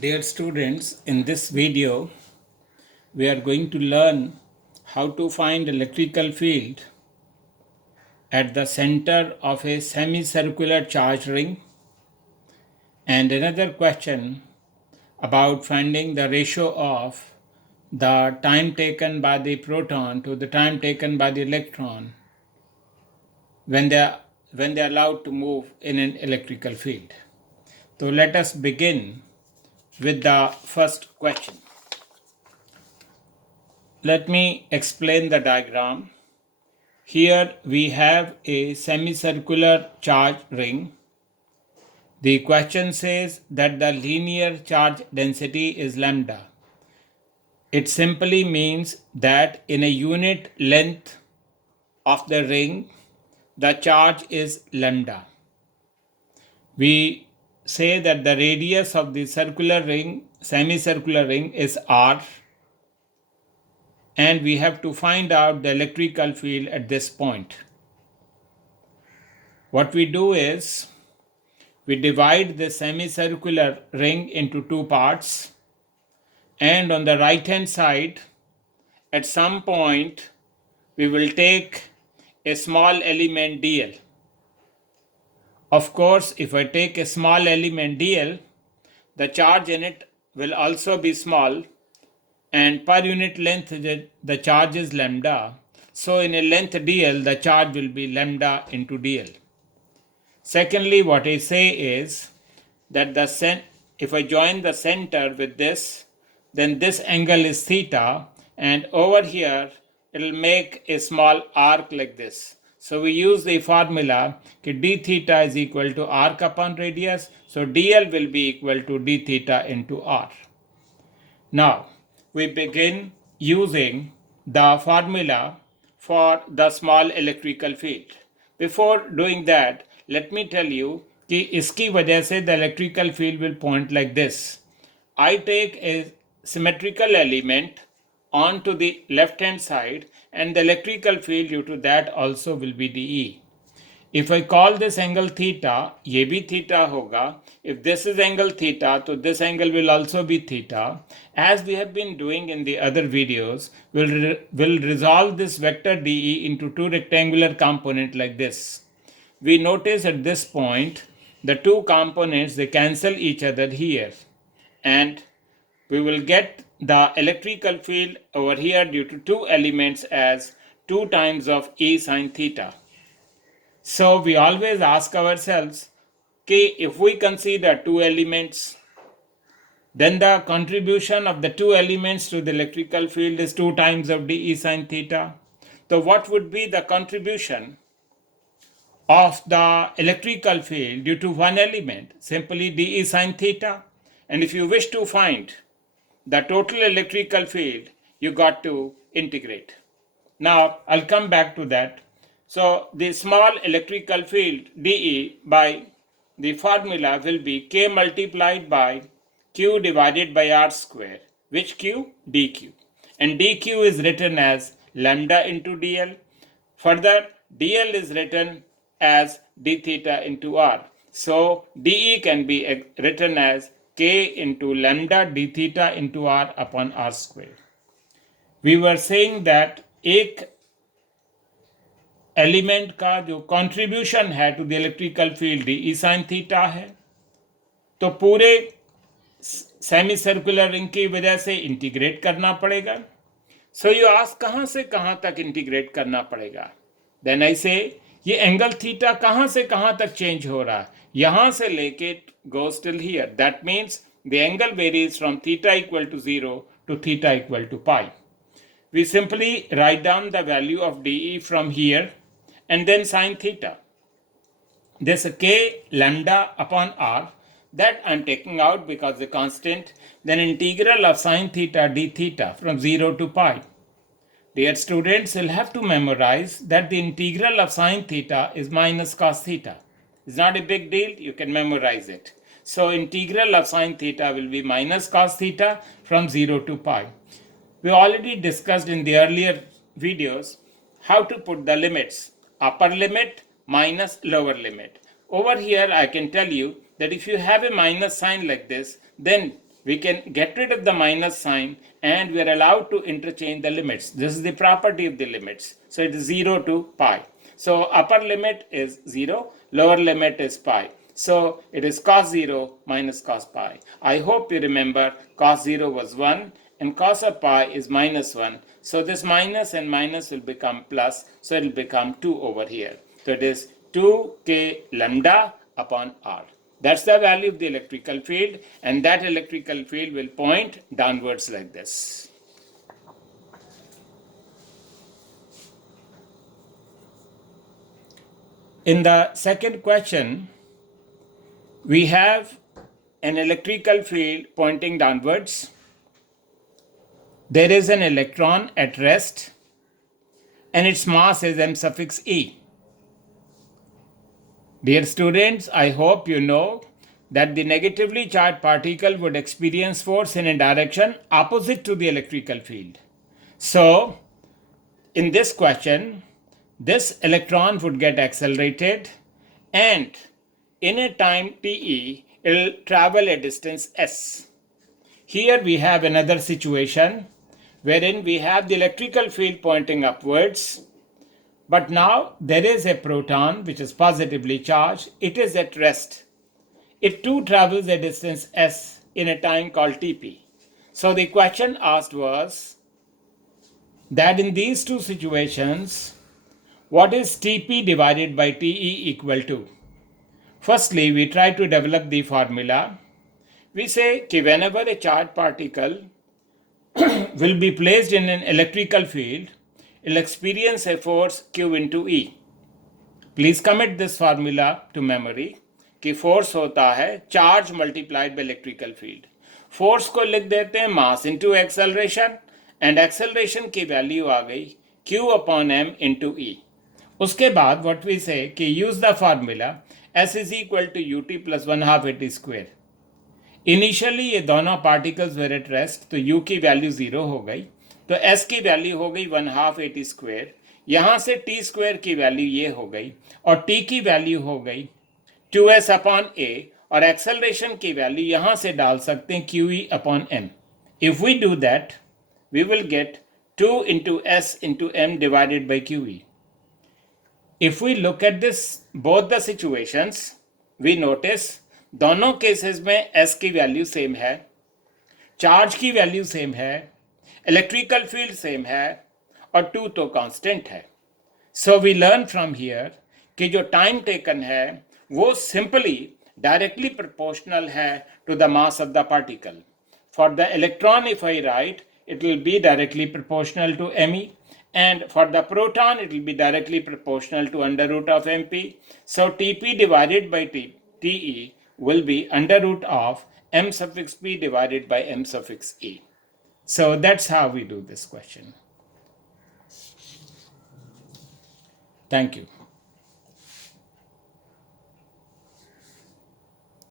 Dear students, in this video, we are going to learn how to find electrical field at the center of a semicircular charge ring, and another question about finding the ratio of the time taken by the proton to the time taken by the electron when they are allowed to move in an electrical field. So let us begin with the first question. Let me explain the diagram. Here we have a semicircular charge ring. The question says that the linear charge density is lambda. It simply means that in a unit length of the ring, the charge is lambda. We say that the radius of the circular ring, semicircular ring, is r, and we have to find out the electrical field at this point. What we do is we divide the semicircular ring into two parts, and on the right hand side, at some point, we will take a small element dl. Of course, if I take a small element dl, the charge in it will also be small, and per unit length the charge is lambda. So in a length dl, the charge will be lambda into dl. Secondly, what I say is that if I join the center with this, then this angle is theta, and over here it will make a small arc like this. So we use the formula d theta is equal to arc upon radius, so dl will be equal to d theta into r. Now we begin using the formula for the small electrical field. Before doing that, let me tell you कि इसकी वजह से the electrical field will point like this. I take a symmetrical element onto the left hand side, and the electrical field due to that also will be dE. If I call this angle theta, ये भी theta होगा. If this is angle theta, so this angle will also be theta. As we have been doing in the other videos, we'll resolve this vector dE into two rectangular components like this. We notice at this point, the two components, they cancel each other here. And we will get the electrical field over here due to two elements as 2 times of E sine theta. So we always ask ourselves, okay, if we consider two elements, then the contribution of the two elements to the electrical field is 2 times of dE sine theta. So what would be the contribution of the electrical field due to one element? Simply dE sine theta. And if you wish to find the total electrical field, you got to integrate. Now I'll come back to that. So the small electrical field dE by the formula will be K multiplied by Q divided by R square. Which Q? dQ. And dQ is written as lambda into dl. Further, dl is written as d theta into r. So dE can be written as K into lambda d theta into r upon r square. We were saying that एक element का जो contribution है to the electrical field d sine theta है, तो पूरे semi circular ring की वजह से इंटीग्रेट करना पड़ेगा. सो यू आस्क कहाँ से कहाँ तक इंटीग्रेट करना पड़ेगा. देन आई से ये एंगल थीटा कहाँ से कहाँ तक चेंज हो रहा है, यहाँ से लेके goes till here. That means the angle varies from theta equal to 0 to theta equal to pi. We simply write down the value of dE from here and then sine theta. This k lambda upon r that I'm taking out because the constant, then integral of sine theta d theta from 0 to pi. Dear students, you'll have to memorize that the integral of sine theta is minus cos theta. It's not a big deal, you can memorize it. So integral of sine theta will be minus cos theta from 0 to pi. We already discussed in the earlier videos how to put the limits, upper limit minus lower limit. Over here I can tell you that if you have a minus sign like this, then we can get rid of the minus sign and we are allowed to interchange the limits. This is the property of the limits. So it is 0 to pi. So upper limit is 0, lower limit is pi. So it is cos 0 minus cos pi. I hope you remember cos 0 was 1 and cos of pi is minus 1. So this minus and minus will become plus. So it will become 2 over here. So it is 2k lambda upon r. That's the value of the electrical field, and that electrical field will point downwards like this. In the second question, we have an electrical field pointing downwards. There is an electron at rest, and its mass is m suffix e. Dear students, I hope you know that the negatively charged particle would experience force in a direction opposite to the electrical field. So, in this question, this electron would get accelerated and in a time te, it will travel a distance s. Here we have another situation wherein we have the electrical field pointing upwards. But now there is a proton which is positively charged. It is at rest. It too travels a distance s in a time called Tp. So the question asked was that in these two situations, what is Tp divided by Te equal to? Firstly, we try to develop the formula. We say that whenever a charged particle will be placed in an electrical field, it will experience a force Q into E. Please commit this formula to memory कि force होता है charge multiplied by electrical field. Force को लिख देते हैं mass into acceleration and acceleration की value आ गई Q upon m into E. उसके बाद what we say कि use the formula S is equal to ut plus 1/2 at square. Initially ये दोनों पार्टिकल्स वेर एट रेस्ट, तो u की value 0 हो गई, तो s की वैल्यू हो गई 1/2 at स्क्वायर. यहाँ से t स्क्वायर की वैल्यू ये हो गई और t की वैल्यू हो गई 2s अपॉन a और एक्सेलरेशन की वैल्यू यहाँ से डाल सकते हैं QE upon m. If we do that we will get 2 into s into m divided by QE. If we look at this both the situations, we notice दोनों cases में s की वैल्यू सेम है, charge की value same है, electrical field same है और 2 तो constant है. So we learn from here कि जो टाइम टेकन है वो सिंपली डायरेक्टली प्रोपोर्शनल है to the mass of the particle. For the electron if I write it will be directly proportional to me, and for the proton it will be directly proportional to under root of mp. So Tp divided by Te will be under root of m suffix p divided by m suffix e. So that's how we do this question. Thank you.